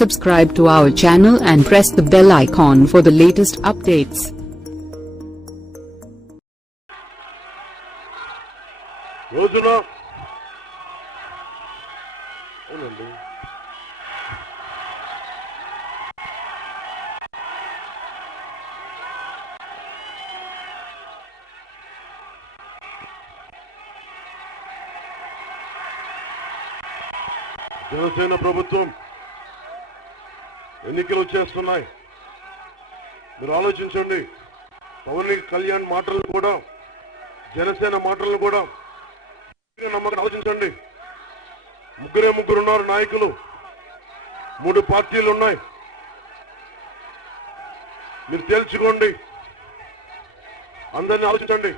subscribe to our channel and press the bell icon for the latest updates. రోజున అవునండి జనసేన ప్రభుత్వం ఎన్నికలు వచ్చేస్తున్నాయి మీరు ఆలోచించండి. పవన్ కళ్యాణ్ మాటలు కూడా జనసేన మాటలను కూడా నమ్మకం ఆలోచించండి. ముగ్గురే ముగ్గురు ఉన్నారు నాయకులు. మూడు పార్టీలు ఉన్నాయి. మీరు తేల్చుకోండి. అందరిని ఆలోచించండి.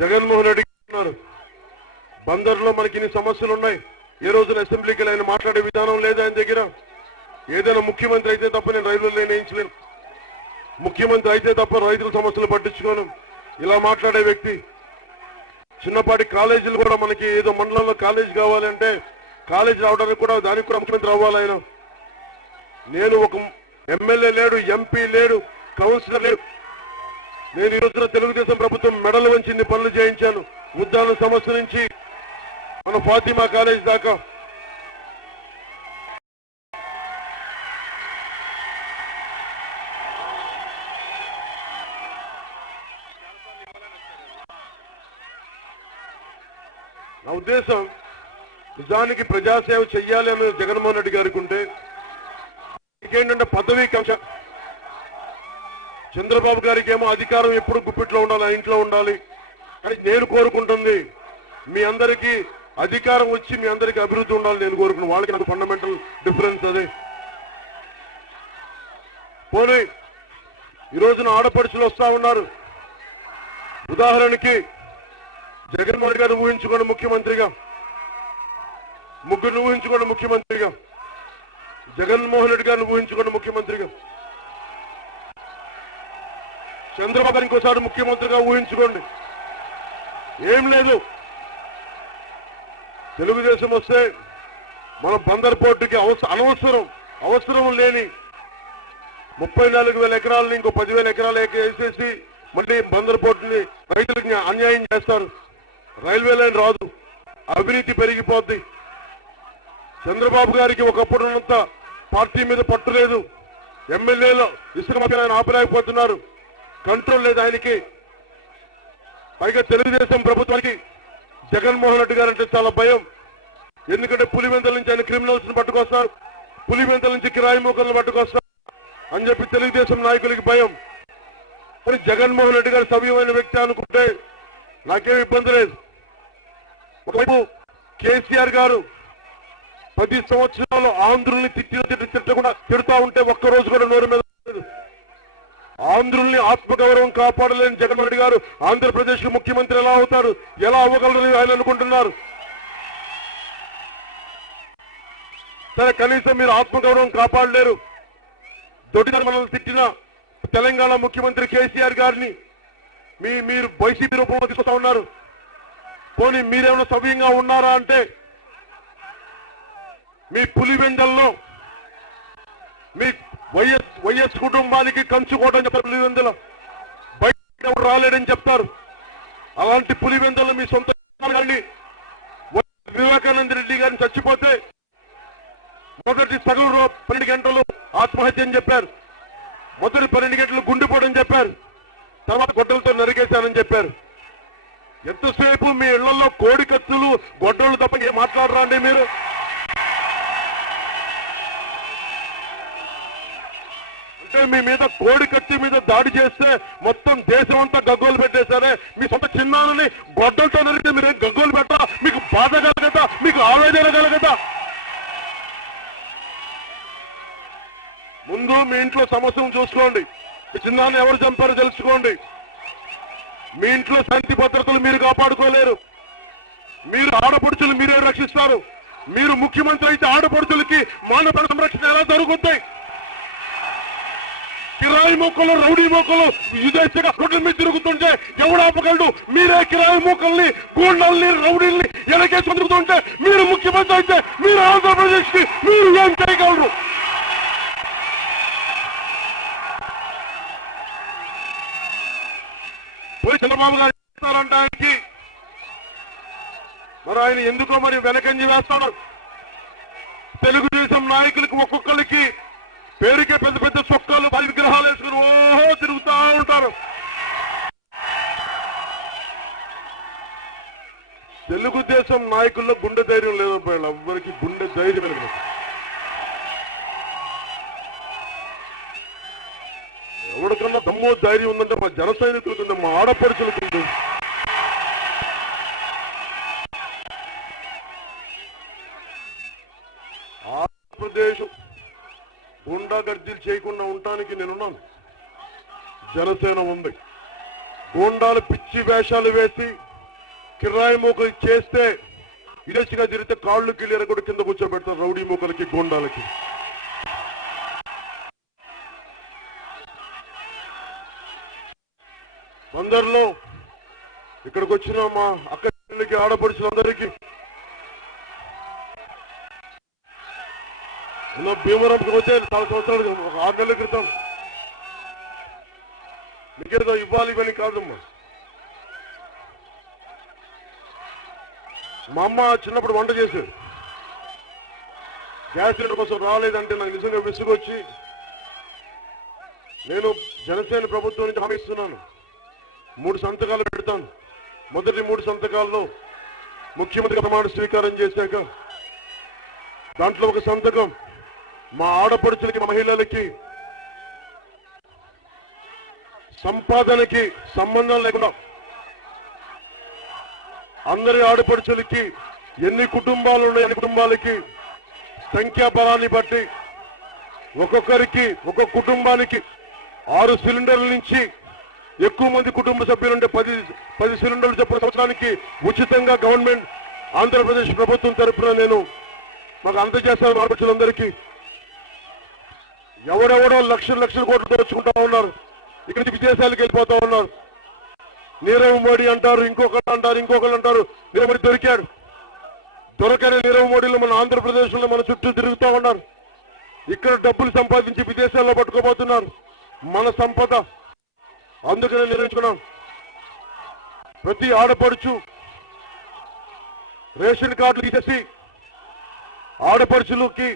జగన్మోహన్ రెడ్డి ఉన్నారు. బందర్లో మనకి ఇన్ని సమస్యలు ఉన్నాయి. ఏ రోజున అసెంబ్లీకి ఆయన మాట్లాడే విధానం లేదా ఆయన దగ్గర. ఏదైనా ముఖ్యమంత్రి అయితే తప్ప నేను రైలు నిర్ణయించలేను ముఖ్యమంత్రి అయితే తప్ప రైతుల సమస్యలు పట్టించుకోను. ఇలా మాట్లాడే వ్యక్తి చిన్నపాటి కాలేజీలు కూడా మనకి ఏదో మండలంలో కాలేజ్ కావాలంటే కాలేజ్ రావడానికి కూడా దానికి కూడా ముఖ్యమంత్రి అవ్వాలి ఆయన. నేను ఒక ఎమ్మెల్యే లేడు ఎంపీ లేడు కౌన్సిలర్ లేడు. నేను ఈ రోజున తెలుగుదేశం ప్రభుత్వం మెడలు వంచింది పనులు చేయించాను. ఉద్యాన సమస్య నుంచి మన ఫాతిమా కాలేజ్ దాకా నా ఉద్దేశం నిజానికి ప్రజాసేవ చెయ్యాలి అనే జగన్మోహన్ రెడ్డి గారికి ఉంటే ఇంకేంటంటే పదవీ కంక్ష. చంద్రబాబు గారికి ఏమో అధికారం ఎప్పుడు గుప్పిట్లో ఉండాలి ఇంట్లో ఉండాలి. కానీ నేను కోరుకుంటుంది మీ అందరికీ అధికారం వచ్చి మీ అందరికీ అభివృద్ధి ఉండాలి నేను కోరుకున్నాను వాళ్ళకి నాకు ఫండమెంటల్ డిఫరెన్స్ అది. పోనీ ఈ రోజున ఆడపడుచులు వస్తా ఉన్నారు. ఉదాహరణకి జగన్మోహన్ గారు ఊహించుకోండి ముఖ్యమంత్రిగా ముగ్గురు ఊహించుకోండి ముఖ్యమంత్రిగా జగన్మోహన్ రెడ్డి గారిని ఊహించుకోండి ముఖ్యమంత్రిగా చంద్రబాబు ఇంకోసారి ముఖ్యమంత్రిగా ఊహించుకోండి. ఏం లేదు. తెలుగుదేశం వస్తే మన బందర్ పోర్టుకి అనవసరం అవసరం లేని ముప్పై నాలుగు వేల ఎకరాలని ఇంకో పదివేల ఎకరాలు వేసేసి మళ్ళీ బందర్ పోర్టుని రైతులకు అన్యాయం చేస్తారు. రైల్వే లైన్ రాదు. అవినీతి పెరిగిపోద్ది. చంద్రబాబు గారికి ఒకప్పుడు ఉన్నంత పార్టీ మీద పట్టు లేదు. ఎమ్మెల్యేలు ఇసుక మధ్య ఆయన ఆపలేకపోతున్నారు. కంట్రోల్ లేదు ఆయనకి. పైగా తెలుగుదేశం ప్రభుత్వానికి జగన్మోహన్ రెడ్డి గారు అంటే చాలా భయం. ఎందుకంటే పులివెందల నుంచి ఆయన క్రిమినల్స్ని పట్టుకొస్తారు. పులివెందల నుంచి కిరాయి మూకలను పట్టుకొస్తారు. అని చెప్పి తెలుగుదేశం నాయకులకి భయం. మరి జగన్మోహన్ రెడ్డి గారు సవ్యమైన వ్యక్తి అనుకుంటే నాకేం ఇబ్బంది లేదు. ఒకవైపు కేసీఆర్ గారు పది సంవత్సరాలు ఆంధ్రుల్ని తిట్టిన తిట్టకుండా తిడుతా ఉంటే ఒక్క రోజు కూడా నోరు మీద ఆంధ్రుల్ని ఆత్మగౌరవం కాపాడలేని జగన్మోహన్ రెడ్డి గారు ఆంధ్రప్రదేశ్ ముఖ్యమంత్రి ఎలా అవుతారు? ఎలా అవ్వగలరు ఆయన అనుకుంటున్నారు? సరే కనీసం మీరు ఆత్మగౌరవం కాపాడలేరు. దొడ్డిగారు మనల్ని తిట్టిన తెలంగాణ ముఖ్యమంత్రి కేసీఆర్ గారిని మీ మీరు వైసీపీ రూపంలో తీసుకొస్తా ఉన్నారు. పోనీ మీరేమైనా సవ్యంగా ఉన్నారా అంటే? మీ పులివెందల్లో మీ వైఎస్ వైఎస్ కుటుంబానికి కంచుకోవడం చెప్తారు పులివెందల బయట ఎవరు రాలేడని చెప్తారు. అలాంటి పులివెందలు మీ సొంత వివేకానంద రెడ్డి గారిని చచ్చిపోతే మొదటి సగం పన్నెండు గంటలు ఆత్మహత్య అని చెప్పారు. మొదటి పన్నెండు గంటలు గుండెపోవడం చెప్పారు. తర్వాత గొడ్డలతో నరికేశానని చెప్పారు. ఎంతసేపు మీ ఇళ్ళలో కోడి కత్తులు గొడ్డలు తప్ప ఏం మాట్లాడరా అండి మీరు? అంటే మీ మీద కోడి కత్తి మీద దాడి చేస్తే మొత్తం దేశం అంతా గగ్గోలు పెట్టేశారే. మీ సొంత చిన్నానని గొడ్డలతో నరిగితే మీరు గగ్గోలు పెట్టరా? మీకు బాధ కలగదా? మీకు ఆవేదన కలగదా? ముందు మీ ఇంట్లో సమస్యను చూసుకోండి. మీ చిన్నాన్ని ఎవరు చంపారో తెలుసుకోండి. మీ ఇంట్లో శాంతి భద్రతలు మీరు కాపాడుకోలేరు. మీరు ఆడపడుచులు మీరే రక్షిస్తారు. మీరు ముఖ్యమంత్రి అయితే ఆడపడుచులకి మానవ సంరక్షణ ఎలా జరుగుతాయి కిరాయి మొక్కలు రౌడీ మొక్కలు విదేశీగా రోడ్ల మీద తిరుగుతుంటే ఎవడు ఆపగలడు? మీరే కిరాయి మొక్కల్ని గూండల్ని రౌడీల్ని ఎనకేసి తిరుగుతుంటే మీరు ముఖ్యమంత్రి అయితే మీరు ఆంధ్రప్రదేశ్కి మీరు ఏం చేయగలరు? పోయి చంద్రబాబు గారు చేస్తారంటానికి. మరి ఆయన ఎందుకో మరి వెనకంజి వేస్తాడు. తెలుగుదేశం నాయకులకి ఒక్కొక్కరికి పేరుకే పెద్ద పెద్ద చొక్కాలు పది విగ్రహాలు వేసుకుని ఓహో తిరుగుతా ఉంటారు. తెలుగుదేశం నాయకుల్లో గుండె ధైర్యం లేదు ఎవరికి ఎవ్వరికి గుండె ధైర్యం లేదు. దమ్ము ధైర్యం ఉందంటే మా జన సైనికులకు ఉంది మా ఆడపడుచులకు ఉంది ఆంధ్రప్రదేశ్ గుండా గర్జీలు చేయకుండా ఉండటానికి నేనున్నాను. జనసేన ఉంది. గూండాలు పిచ్చి వేషాలు వేసి కిరాయి మూకలు చేస్తే ఇడచిగా తిరిగితే కాళ్ళు కిలియర కూడా కింద కూర్చోబెడతారు రౌడీ మూకలకి గూండాలకి. అందరిలో ఇక్కడికి వచ్చిన మా అక్క చెల్లెలకి ఆడపడుచులందరికీ ఇలా భీమవరంకి వచ్చే చాలా సంవత్సరాలు ఒక ఆరు నెలల క్రితం. మీకేదో ఇవ్వాలి ఇవన్నీ కాదమ్మా. మా అమ్మ చిన్నప్పుడు వంట చేసేది. గ్యాస్ సిలిండర్ కోసం రాలేదంటే నాకు నిజంగా విసుగొచ్చి నేను జనసేన ప్రభుత్వం నుంచి హామీ ఇస్తున్నాను. మూడు సంతకాలు పెడతాను మొదటి మూడు సంతకాల్లో ముఖ్యమంత్రి ప్రమాణ స్వీకారం చేశాక దాంట్లో ఒక సంతకం. మా ఆడపడుచులకి మహిళలకి సంపాదనకి సంబంధం లేకుండా అందరి ఆడపడుచులకి ఎన్ని కుటుంబాలు ఉన్నాయి అన్ని కుటుంబాలకి సంఖ్యాబలాన్ని బట్టి ఒక్కొక్కరికి ఒక్కొక్క కుటుంబానికి ఆరు సిలిండర్ల నుంచి ఎక్కువ మంది కుటుంబ సభ్యులుంటే పది పది సిలిండర్లు చెప్పిన సంవత్సరానికి ఉచితంగా గవర్నమెంట్ ఆంధ్రప్రదేశ్ ప్రభుత్వం తరఫున నేను మాకు అందజేస్తాను ఆడపడుచులందరికీ. ఎవరెవడో లక్షల లక్షల కోట్లు దోచుకుంటా ఉన్నారు. ఇక్కడి విదేశాలకు వెళ్ళిపోతా ఉన్నారు. నీరవ్ మోడీ అంటారు ఇంకొకరు అంటారు ఇంకొకరు అంటారు. నీరవ్ మోడీ దొరికాడు. దొరకని నీరవ్ మోడీలు మన ఆంధ్రప్రదేశ్లో మన చుట్టూ తిరుగుతూ ఉన్నారు. ఇక్కడ డబ్బులు సంపాదించి విదేశాల్లో పట్టుకోబోతున్నారు. మన సంపద అందుకనే నిర్ణయించుకున్నాం ప్రతి ఆడపడుచు రేషన్ కార్డులు ఇచ్చేసి ఆడపడుచులకి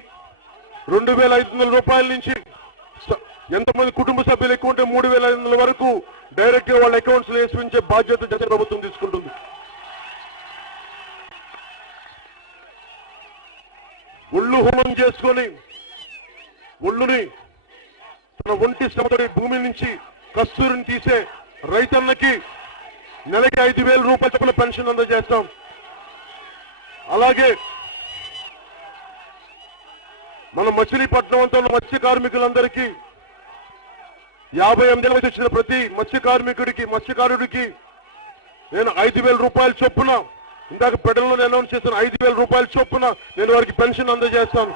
రెండు వేల ఐదు వందల రూపాయల నుంచి ఎంతమంది కుటుంబ సభ్యులు ఎక్కువ ఉంటే మూడు వేల ఐదు వందల వరకు డైరెక్ట్గా వాళ్ళ అకౌంట్స్లో వేసి ఉంచే బాధ్యత జగన్ ప్రభుత్వం తీసుకుంటుంది. ఒళ్ళు హోమం చేసుకొని ఒళ్ళుని తన ఒంటి శ్రమతోని భూమి నుంచి కస్తూరిని తీసే రైతన్నకి నెలకి ఐదు వేల రూపాయల చొప్పున పెన్షన్ అందజేస్తాం. అలాగే మన మచిలీపట్నం అంతా ఉన్న మత్స్య కార్మికులందరికీ యాభై ఎనిమిది వయసు వచ్చిన ప్రతి మత్స్య కార్మికుడికి మత్స్యకారుడికి నేను ఐదు వేల రూపాయల చొప్పున ఇందాక పెడల్లో అనౌన్స్ చేసిన ఐదు వేల రూపాయల చొప్పున నేను వారికి పెన్షన్ అందజేస్తాను.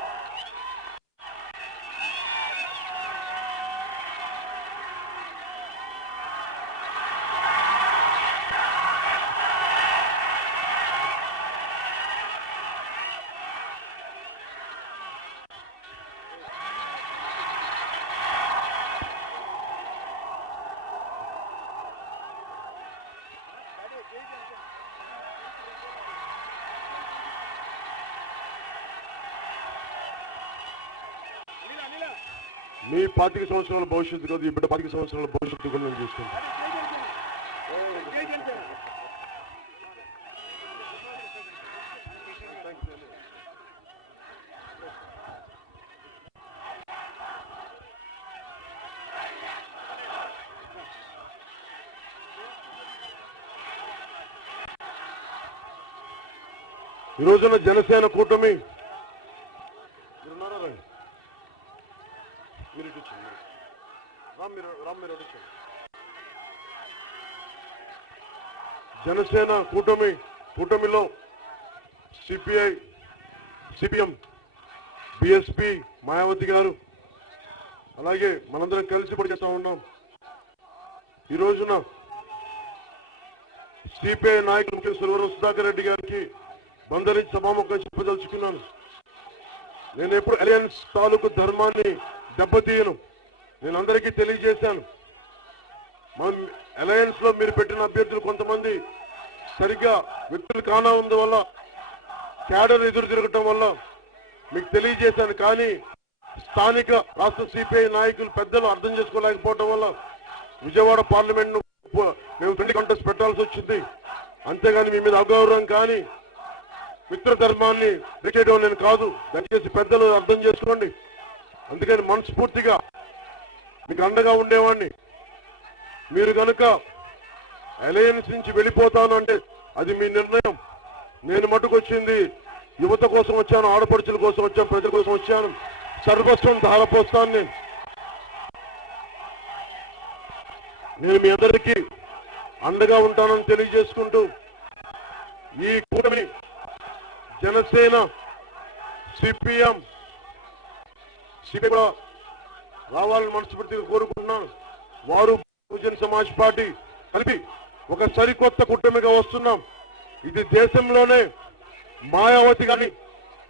మీ పాతిక సంవత్సరాల భవిష్యత్తు కాదు ఈ బిడ్డ పాతిక సంవత్సరాల భవిష్యత్తు కూడా నేను చూసుకుంటాను ఈ రోజున జనసేన కూటమి మీరున్నారా రండి. మీరు ఇటు వచ్చేయండి. రామ్ మీరు రామ్ మీరు అటు వచ్చేయండి. జనసేన కూటమి కూటమిలో సిపిఐ సిపిఎం బిఎస్పి మాయావతి గారు. అలాగే మనందరం కలిసి పనిచేస్తా ఉన్నాం. ఈ రోజున సిపిఐ నాయకులు ముఖ్య సురవరం సుధాకర్ రెడ్డి గారికి బందరించి సభాముఖం చెప్పదలుచుకున్నాను. నేను ఎప్పుడు అలయన్స్ తాలూకు ధర్మాన్ని దెబ్బతీయను. నేను అందరికీ తెలియజేశాను. అలయన్స్లో మీరు పెట్టిన అభ్యర్థులు కొంతమంది సరిగ్గా వ్యక్తులు కానా ఉందవల్ల క్యాడర్ ఎదురు తిరగటం వల్ల మీకు తెలియజేశాను. కానీ స్థానిక రాష్ట్ర సిపిఐ నాయకులు పెద్దలు అర్థం చేసుకోలేకపోవటం వల్ల విజయవాడ పార్లమెంట్ను మేము ట్వంటీ కంటెస్ట్ పెట్టాల్సి వచ్చింది. అంతేగాని మీ మీద అగౌరవం కానీ మిత్ర ధర్మాన్ని చేయడం నేను కాదు. దయచేసి పెద్దలు అర్థం చేసుకోండి. అందుకని మనస్ఫూర్తిగా మీకు అండగా ఉండేవాడిని. మీరు కనుక అలయన్స్ నుంచి వెళ్ళిపోతాను అంటే అది మీ నిర్ణయం. నేను మటుకు వచ్చింది యువత కోసం వచ్చాను ఆడపడుచుల కోసం వచ్చాను ప్రజల కోసం వచ్చాను. సర్వస్వం ధారపోస్తాను నేను నేను మీ అందరికీ అండగా ఉంటానని తెలియజేసుకుంటూ ఈ కూటమి జనసేన సిపిఎం కూడా రావాలని మనస్ఫూర్తిగా కోరుకుంటున్నాను. వారు బహుజన్ సమాజ్ పార్టీ కలిపి ఒక సరికొత్త కూటమిగా వస్తున్నాం. ఇది దేశంలోనే మాయావతి గారిని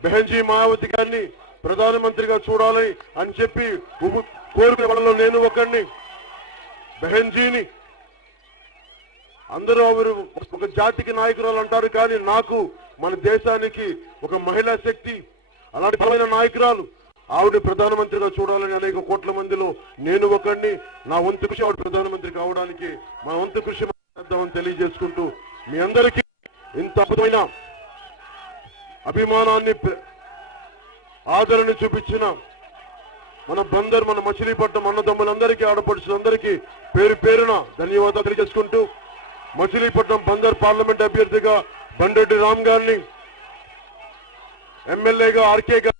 బెహంజీ మాయావతి గారిని ప్రధానమంత్రిగా చూడాలి అని చెప్పి ఉపు- కోరుకునే వాళ్ళలో నేను ఒకడిని బెహంజీని అందరూ ఎవరు ఒక జాతికి నాయకురాలు అంటారు కానీ నాకు మన దేశానికి ఒక మహిళా శక్తి అలాంటి బలమైన నాయకురాలు ఆవిడ ప్రధానమంత్రిగా చూడాలని అనేక కోట్ల మందిలో నేను ఒకడిని నా వంతు కృషి ఆవిడ ప్రధానమంత్రి కావడానికి మా వంతు కృషి చేద్దామని తెలియజేసుకుంటూ మీ అందరికీ ఇంత అద్భుతమైన అభిమానాన్ని ఆదరణ చూపించిన మన బందర్ మన మచిలీపట్నం అన్నదమ్ములందరికీ ఆడపడుచులందరికీ పేరు పేరున ధన్యవాదాలు తెలియజేసుకుంటూ మచిలీపట్నం బందర్ పార్లమెంట్ అభ్యర్థిగా బండెడ్డి రామ్ గారిని ఎమ్మెల్యేగా ఆర్కే గారు